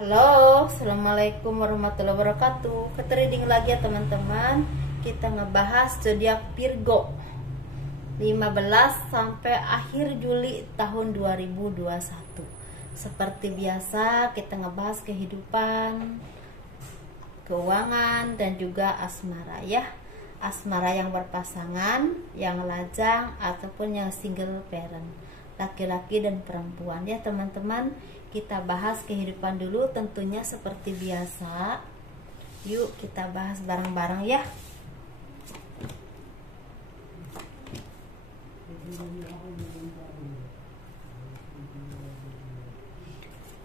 Halo, assalamualaikum warahmatullahi wabarakatuh. Kita reading lagi ya teman-teman. Kita ngebahas zodiak Virgo 15 sampai akhir Juli tahun 2021. Seperti biasa kita ngebahas kehidupan, keuangan, dan juga asmara ya. Asmara yang berpasangan, yang lajang, ataupun yang single parent, laki-laki dan perempuan ya teman-teman. Kita bahas kehidupan dulu tentunya seperti biasa. Yuk kita bahas bareng-bareng ya.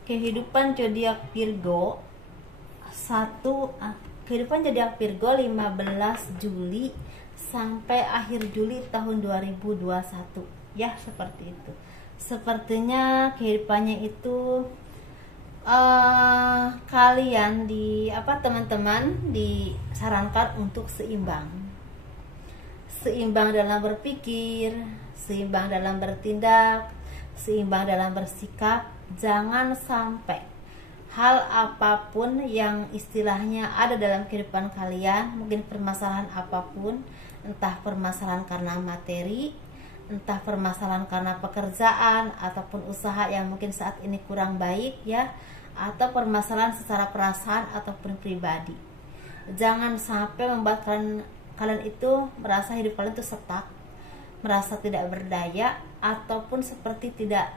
Kehidupan zodiak Virgo kehidupan zodiak Virgo 15 Juli sampai akhir Juli tahun 2021 ya, seperti itu. Sepertinya kehidupannya itu kalian teman-teman disarankan untuk seimbang dalam berpikir, seimbang dalam bertindak, seimbang dalam bersikap. Jangan sampai hal apapun yang istilahnya ada dalam kehidupan kalian, mungkin permasalahan apapun, entah permasalahan karena materi, entah permasalahan karena pekerjaan ataupun usaha yang mungkin saat ini kurang baik ya, atau permasalahan secara perasaan ataupun pribadi. Jangan sampai membuat kalian itu merasa hidup kalian itu stuck, merasa tidak berdaya, ataupun seperti tidak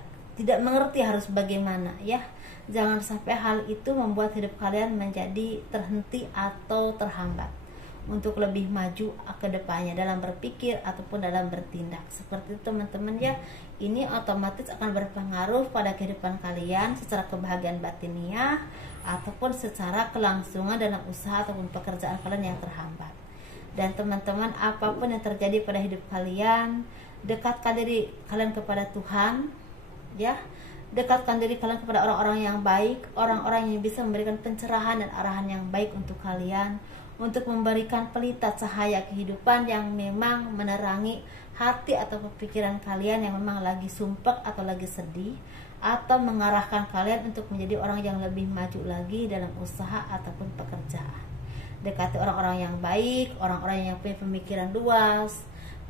mengerti harus bagaimana ya. Jangan sampai hal itu membuat hidup kalian menjadi terhenti atau terhambat untuk lebih maju ke depannya dalam berpikir ataupun dalam bertindak. Seperti itu teman-teman ya. Ini otomatis akan berpengaruh pada kehidupan kalian secara kebahagiaan batiniah ataupun secara kelangsungan dalam usaha ataupun pekerjaan kalian yang terhambat. Dan teman-teman, apapun yang terjadi pada hidup kalian, dekatkan diri kalian kepada Tuhan ya. Dekatkan diri kalian kepada orang-orang yang baik, orang-orang yang bisa memberikan pencerahan dan arahan yang baik untuk kalian, untuk memberikan pelita cahaya kehidupan yang memang menerangi hati atau pikiran kalian yang memang lagi sumpek atau lagi sedih, atau mengarahkan kalian untuk menjadi orang yang lebih maju lagi dalam usaha ataupun pekerjaan. Dekati orang-orang yang baik, orang-orang yang punya pemikiran luas,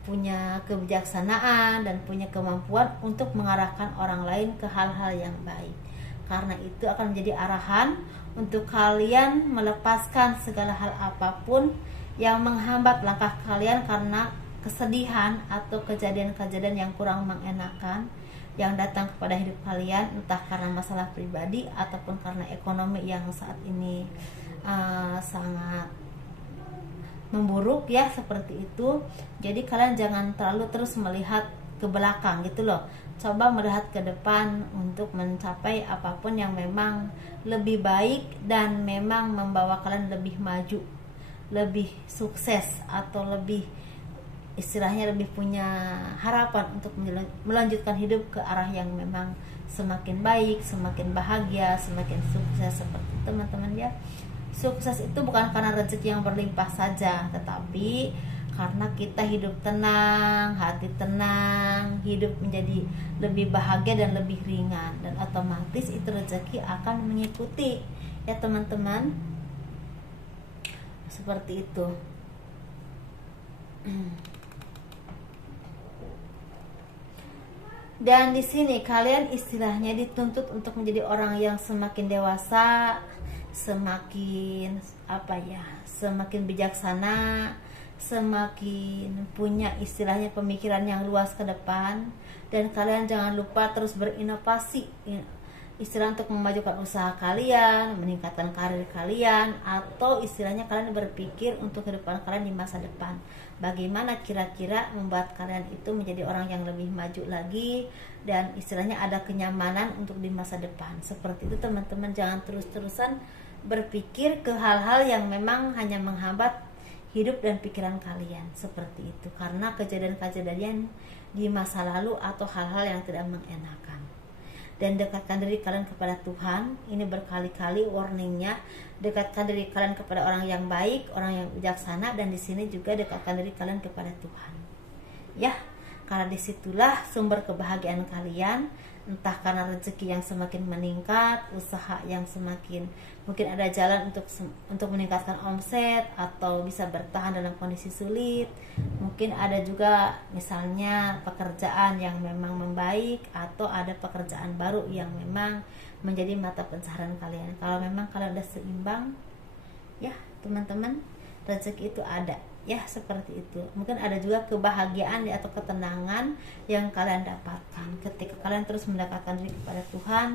punya kebijaksanaan, dan punya kemampuan untuk mengarahkan orang lain ke hal-hal yang baik. Karena itu akan menjadi arahan untuk kalian melepaskan segala hal apapun yang menghambat langkah kalian karena kesedihan atau kejadian-kejadian yang kurang mengenakan yang datang kepada hidup kalian, entah karena masalah pribadi ataupun karena ekonomi yang saat ini sangat memburuk ya, seperti itu. Jadi kalian jangan terlalu terus melihat ke belakang gitu loh. Coba melihat ke depan untuk mencapai apapun yang memang lebih baik dan memang membawa kalian lebih maju, lebih sukses, atau lebih istilahnya lebih punya harapan untuk melanjutkan hidup ke arah yang memang semakin baik, semakin bahagia, semakin sukses. Seperti itu teman-teman ya. Sukses itu bukan karena rezeki yang berlimpah saja, tetapi karena kita hidup tenang, hati tenang, hidup menjadi lebih bahagia dan lebih ringan, dan otomatis itu rezeki akan mengikuti ya teman-teman. Seperti itu. Dan di sini kalian istilahnya dituntut untuk menjadi orang yang semakin dewasa, semakin semakin bijaksana, semakin punya istilahnya pemikiran yang luas ke depan. Dan kalian jangan lupa terus berinovasi, istilah untuk memajukan usaha kalian, meningkatkan karir kalian, atau istilahnya kalian berpikir untuk kehidupan kalian di masa depan. Bagaimana kira-kira membuat kalian itu menjadi orang yang lebih maju lagi, dan istilahnya ada kenyamanan untuk di masa depan. Seperti itu teman-teman. Jangan terus-terusan berpikir ke hal-hal yang memang hanya menghambat hidup dan pikiran kalian. Seperti itu, karena kejadian-kejadian di masa lalu atau hal-hal yang tidak mengenakan. Dan dekatkan diri kalian kepada Tuhan. Ini berkali-kali warningnya. Dekatkan diri kalian kepada orang yang baik, orang yang bijaksana, dan di sini juga dekatkan diri kalian kepada Tuhan ya. Karena disitulah sumber kebahagiaan kalian, entah karena rezeki yang semakin meningkat, usaha yang semakin mungkin ada jalan untuk meningkatkan omset atau bisa bertahan dalam kondisi sulit. Mungkin ada juga misalnya pekerjaan yang memang membaik atau ada pekerjaan baru yang memang menjadi mata pencaharian kalian. Kalau memang kalian udah seimbang, ya teman-teman, rezeki itu ada, ya seperti itu. Mungkin ada juga kebahagiaan atau ketenangan yang kalian dapatkan ketika kalian terus mendekatkan diri kepada Tuhan,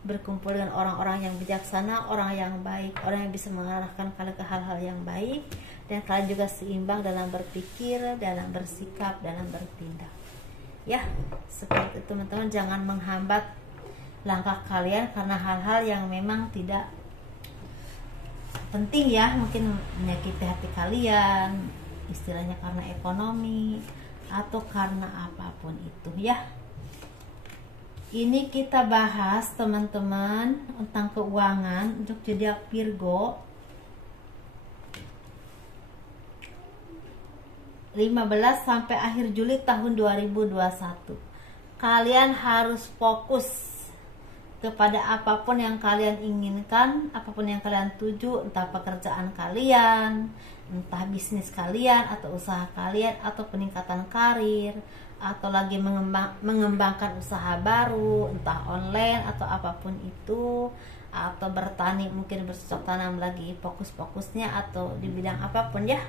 berkumpul dengan orang-orang yang bijaksana, orang yang baik, orang yang bisa mengarahkan kalian ke hal-hal yang baik, dan kalian juga seimbang dalam berpikir, dalam bersikap, dalam bertindak. Ya, seperti itu teman-teman. Jangan menghambat langkah kalian karena hal-hal yang memang tidak penting, ya, mungkin menyakiti hati kalian, istilahnya karena ekonomi atau karena apapun itu, ya. Ini kita bahas teman-teman tentang keuangan untuk zodiak Virgo 15 sampai akhir Juli tahun 2021. Kalian harus fokus kepada apapun yang kalian inginkan, apapun yang kalian tuju, entah pekerjaan kalian, entah bisnis kalian atau usaha kalian atau peningkatan karir, atau lagi mengembangkan usaha baru, entah online atau apapun itu, atau bertani, mungkin bercocok tanam lagi fokus-fokusnya, atau di bidang apapun, ya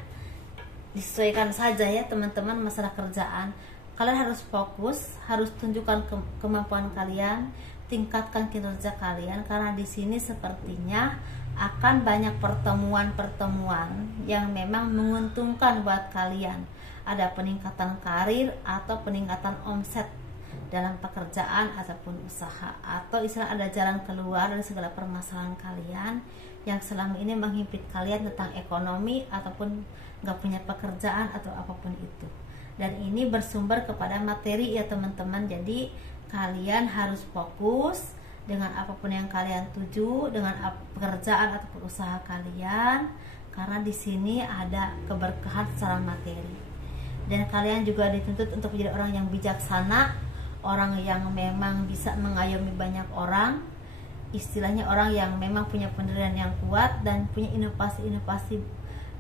disesuaikan saja ya teman-teman. Masalah kerjaan kalian harus fokus, harus tunjukkan kemampuan kalian, tingkatkan kinerja kalian, karena di sini sepertinya akan banyak pertemuan-pertemuan yang memang menguntungkan buat kalian. Ada peningkatan karir atau peningkatan omset dalam pekerjaan ataupun usaha, atau istilah ada jalan keluar dari segala permasalahan kalian yang selama ini menghimpit kalian tentang ekonomi ataupun gak punya pekerjaan atau apapun itu. Dan ini bersumber kepada materi ya teman-teman. Jadi kalian harus fokus dengan apapun yang kalian tuju, dengan pekerjaan ataupun usaha kalian, karena di sini ada keberkahan secara materi. Dan kalian juga dituntut untuk menjadi orang yang bijaksana, orang yang memang bisa mengayomi banyak orang, istilahnya orang yang memang punya pendirian yang kuat dan punya inovasi-inovasi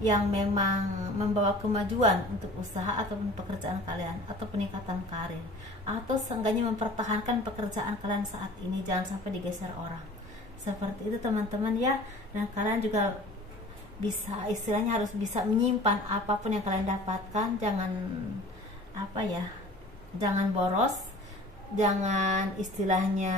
yang memang membawa kemajuan untuk usaha ataupun pekerjaan kalian atau peningkatan karir, atau seenggaknya mempertahankan pekerjaan kalian saat ini, jangan sampai digeser orang. Seperti itu teman-teman ya. Dan kalian juga bisa, istilahnya harus bisa menyimpan apapun yang kalian dapatkan. Jangan jangan boros, jangan istilahnya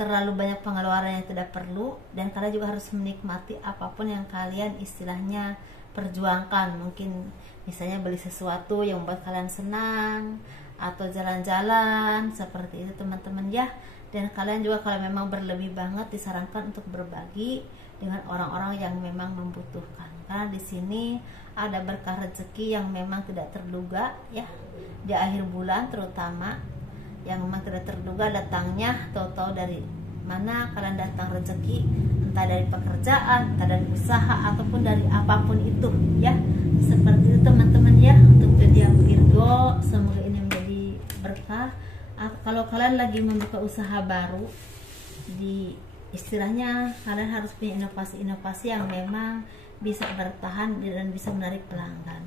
terlalu banyak pengeluaran yang tidak perlu. Dan kalian juga harus menikmati apapun yang kalian istilahnya perjuangkan. Mungkin misalnya beli sesuatu yang membuat kalian senang, atau jalan-jalan, seperti itu teman-teman ya. Dan kalian juga kalau memang berlebih banget, disarankan untuk berbagi dengan orang-orang yang memang membutuhkan, karena di sini ada berkah rezeki yang memang tidak terduga ya, di akhir bulan terutama, yang memang tidak terduga datangnya, tahu-tahu dari mana kalian datang rezeki, entah dari pekerjaan, entah dari usaha ataupun dari apapun itu ya. Seperti itu teman-teman ya untuk zodiak Virgo. Semoga ini menjadi berkah. Kalau kalian lagi membuka usaha baru, di istilahnya kalian harus punya inovasi-inovasi yang memang bisa bertahan dan bisa menarik pelanggan.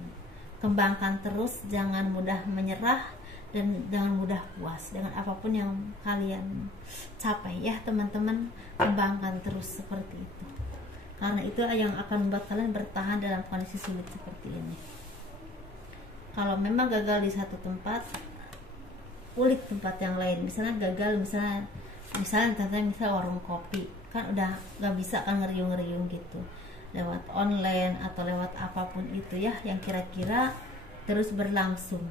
Kembangkan terus, jangan mudah menyerah dan jangan mudah puas dengan apapun yang kalian capai ya teman-teman. Kembangkan terus seperti itu, karena itu yang akan membuat kalian bertahan dalam kondisi sulit seperti ini. Kalau memang gagal di satu tempat, ulik tempat yang lain. Misalnya gagal, misalnya warung kopi, kan udah gak bisa kan ngeriung-ngeriung gitu lewat online atau lewat apapun itu ya, yang kira-kira terus berlangsung,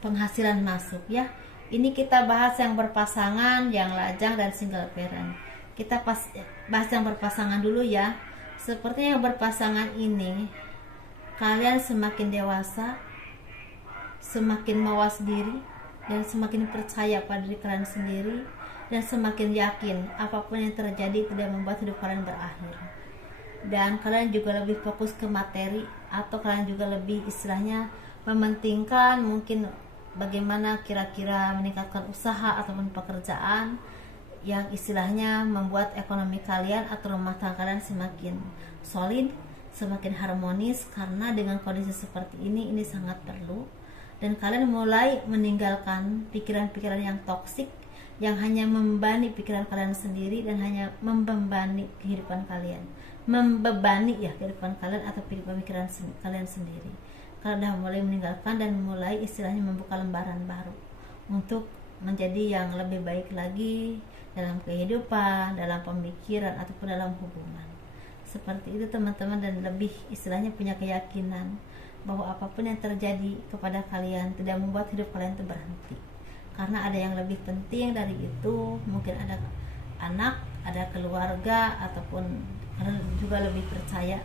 penghasilan masuk ya. Ini kita bahas yang berpasangan, yang lajang dan single parent. Kita bahas yang berpasangan dulu ya. Sepertinya yang berpasangan ini, kalian semakin dewasa, semakin mawas diri, dan semakin percaya pada diri kalian sendiri, dan semakin yakin apapun yang terjadi tidak membuat hidup kalian berakhir. Dan kalian juga lebih fokus ke materi, atau kalian juga lebih istilahnya mementingkan mungkin bagaimana kira-kira meningkatkan usaha ataupun pekerjaan yang istilahnya membuat ekonomi kalian atau rumah tangga kalian semakin solid, semakin harmonis. Karena dengan kondisi seperti ini sangat perlu, dan kalian mulai meninggalkan pikiran-pikiran yang toksik yang hanya membebani pikiran kalian sendiri dan hanya membebani kehidupan kalian, kehidupan kalian atau pikiran kalian sendiri. Kalian sudah mulai meninggalkan dan mulai istilahnya membuka lembaran baru untuk menjadi yang lebih baik lagi dalam kehidupan, dalam pemikiran ataupun dalam hubungan. Seperti itu teman-teman, dan lebih istilahnya punya keyakinan bahwa apapun yang terjadi kepada kalian tidak membuat hidup kalian itu berhenti, karena ada yang lebih penting dari itu. Mungkin ada anak, ada keluarga, ataupun kalian juga lebih percaya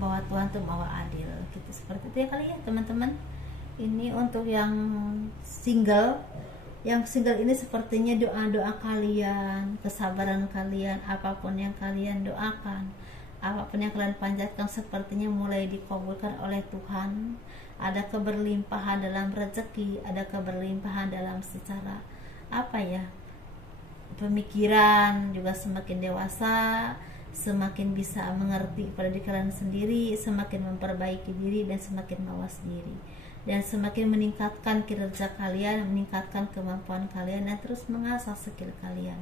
bahwa Tuhan itu maha adil gitu. Seperti itu ya kali ya teman-teman. Ini untuk yang single ini sepertinya doa-doa kalian, kesabaran kalian, apapun yang kalian doakan, apapun yang kalian panjatkan sepertinya mulai dikabulkan oleh Tuhan. Ada keberlimpahan dalam rezeki, ada keberlimpahan dalam secara pemikiran juga semakin dewasa, semakin bisa mengerti pada diri kalian sendiri, semakin memperbaiki diri dan semakin mawas diri, dan semakin meningkatkan kinerja kalian, meningkatkan kemampuan kalian, dan terus mengasah skill kalian.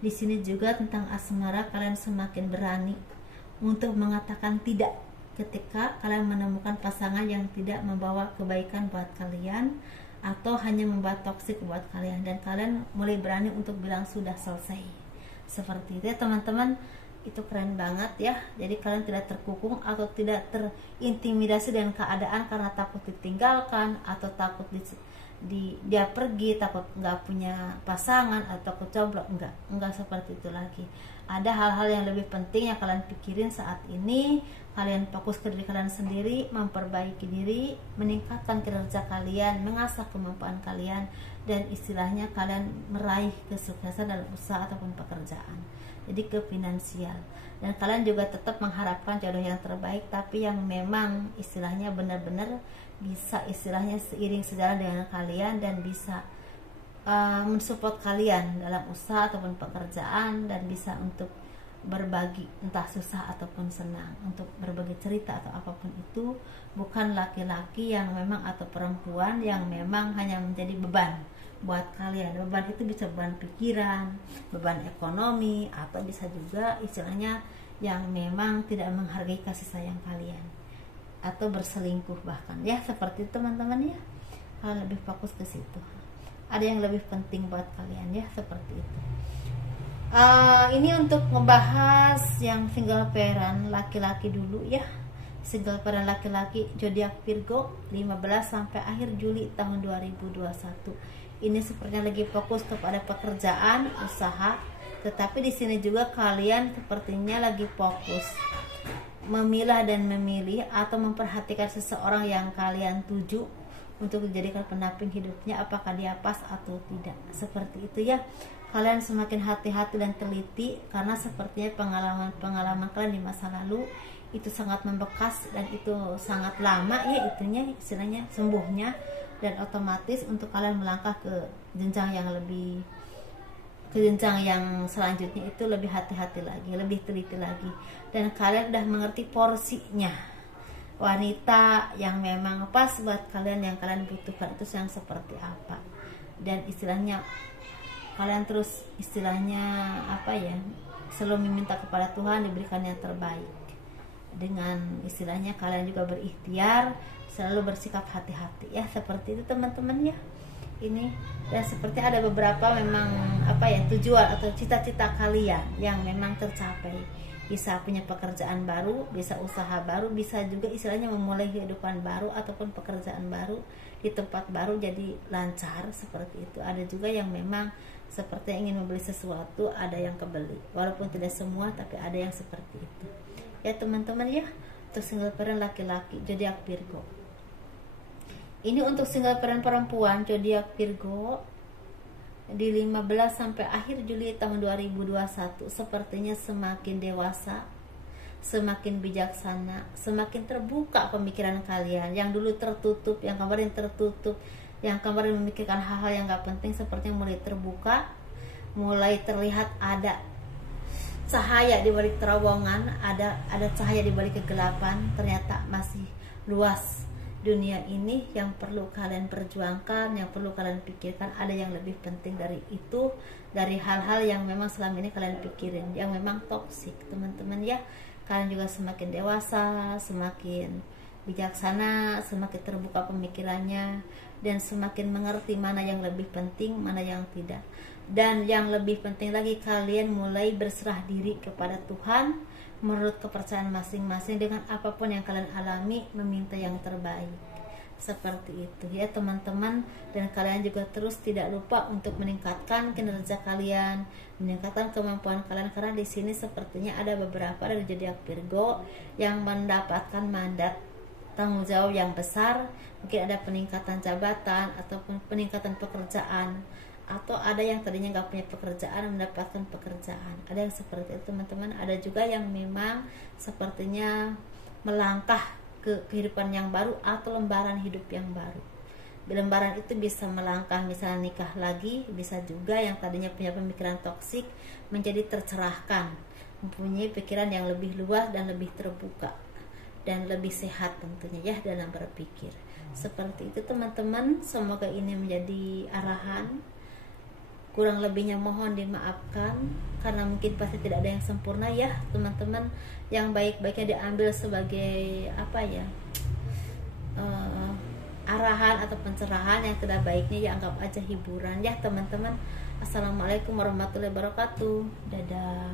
Di sini juga tentang asmara, kalian semakin berani untuk mengatakan tidak ketika kalian menemukan pasangan yang tidak membawa kebaikan buat kalian atau hanya membuat toksik buat kalian, dan kalian mulai berani untuk bilang sudah selesai. Seperti itu ya teman-teman. Itu keren banget ya. Jadi kalian tidak terkukung atau tidak terintimidasi dengan keadaan karena takut ditinggalkan atau takut dia pergi, takut nggak punya pasangan atau takut jomblo. Enggak seperti itu lagi. Ada hal-hal yang lebih penting yang kalian pikirin saat ini. Kalian fokus ke diri kalian sendiri, memperbaiki diri, meningkatkan kinerja kalian, mengasah kemampuan kalian, dan istilahnya kalian meraih kesuksesan dalam usaha ataupun pekerjaan. Jadi ke finansial, dan kalian juga tetap mengharapkan jodoh yang terbaik, tapi yang memang istilahnya benar-benar bisa istilahnya seiring sejalan dengan kalian dan bisa mensupport kalian dalam usaha ataupun pekerjaan, dan bisa untuk berbagi entah susah ataupun senang, untuk berbagi cerita atau apapun itu. Bukan laki-laki yang memang atau perempuan yang memang hanya menjadi beban buat kalian. Beban itu bisa beban pikiran, beban ekonomi, atau bisa juga istilahnya yang memang tidak menghargai kasih sayang kalian atau berselingkuh bahkan ya. Seperti itu teman-teman ya. Kalian lebih fokus ke situ. Ada yang lebih penting buat kalian ya, seperti itu. Ini untuk ngebahas yang single parent laki-laki dulu ya. Single parent laki-laki zodiak Virgo 15 sampai akhir Juli tahun 2021. Ini sepertinya lagi fokus kepada pekerjaan, usaha, tetapi di sini juga kalian sepertinya lagi fokus memilah dan memilih atau memperhatikan seseorang yang kalian tuju untuk dijadikan pendamping hidupnya, apakah dia pas atau tidak. Seperti itu ya. Kalian semakin hati-hati dan teliti karena sepertinya pengalaman kalian di masa lalu itu sangat membekas dan itu sangat lama ya, itunya istilahnya sembuhnya, dan otomatis untuk kalian melangkah ke jenjang yang selanjutnya itu lebih hati-hati lagi, lebih teliti lagi, dan kalian udah mengerti porsinya wanita yang memang pas buat kalian, yang kalian butuhkan itu yang seperti apa. Dan istilahnya kalian terus istilahnya selalu meminta kepada Tuhan diberikan yang terbaik, dengan istilahnya kalian juga berikhtiar selalu bersikap hati-hati ya. Seperti itu teman-teman ya. Ini dan seperti ada beberapa memang tujuan atau cita-cita kalian yang memang tercapai. Bisa punya pekerjaan baru, bisa usaha baru, bisa juga istilahnya memulai kehidupan baru ataupun pekerjaan baru di tempat baru jadi lancar. Seperti itu. Ada juga yang memang seperti ingin membeli sesuatu, ada yang kebeli, walaupun tidak semua, tapi ada yang seperti itu ya teman-teman ya. Untuk single parent laki-laki zodiak Virgo. Ini untuk single parent perempuan zodiak Virgo di 15 sampai akhir Juli tahun 2021. Sepertinya semakin dewasa, semakin bijaksana, semakin terbuka pemikiran kalian. Yang dulu tertutup, yang kemarin tertutup, yang kemarin memikirkan hal-hal yang gak penting, sepertinya mulai terbuka, mulai terlihat ada cahaya di balik terowongan, ada cahaya di balik kegelapan. Ternyata masih luas dunia ini yang perlu kalian perjuangkan, yang perlu kalian pikirkan. Ada yang lebih penting dari itu, dari hal-hal yang memang selama ini kalian pikirin, yang memang toksik, teman-teman ya. Kalian juga semakin dewasa, semakin bijaksana, semakin terbuka pemikirannya, dan semakin mengerti mana yang lebih penting, mana yang tidak. Dan yang lebih penting lagi, kalian mulai berserah diri kepada Tuhan menurut kepercayaan masing-masing. Dengan apapun yang kalian alami, meminta yang terbaik, seperti itu ya teman-teman. Dan kalian juga terus tidak lupa untuk meningkatkan kinerja kalian, meningkatkan kemampuan kalian, karena di sini sepertinya ada beberapa dari zodiak Virgo yang mendapatkan mandat tanggung jawab yang besar. Mungkin ada peningkatan jabatan ataupun peningkatan pekerjaan, atau ada yang tadinya nggak punya pekerjaan mendapatkan pekerjaan. Ada yang seperti itu teman-teman. Ada juga yang memang sepertinya melangkah ke kehidupan yang baru atau lembaran hidup yang baru. Di lembaran itu bisa melangkah, misalnya nikah lagi, bisa juga yang tadinya punya pemikiran toksik menjadi tercerahkan, mempunyai pikiran yang lebih luas dan lebih terbuka dan lebih sehat tentunya ya dalam berpikir. Seperti itu teman-teman. Semoga ini menjadi arahan. Kurang lebihnya mohon dimaafkan, karena mungkin pasti tidak ada yang sempurna ya teman-teman. Yang baik-baiknya diambil sebagai apa ya, arahan atau pencerahan. Yang tidak baiknya ya anggap aja hiburan ya teman-teman. Assalamualaikum warahmatullahi wabarakatuh. Dadah.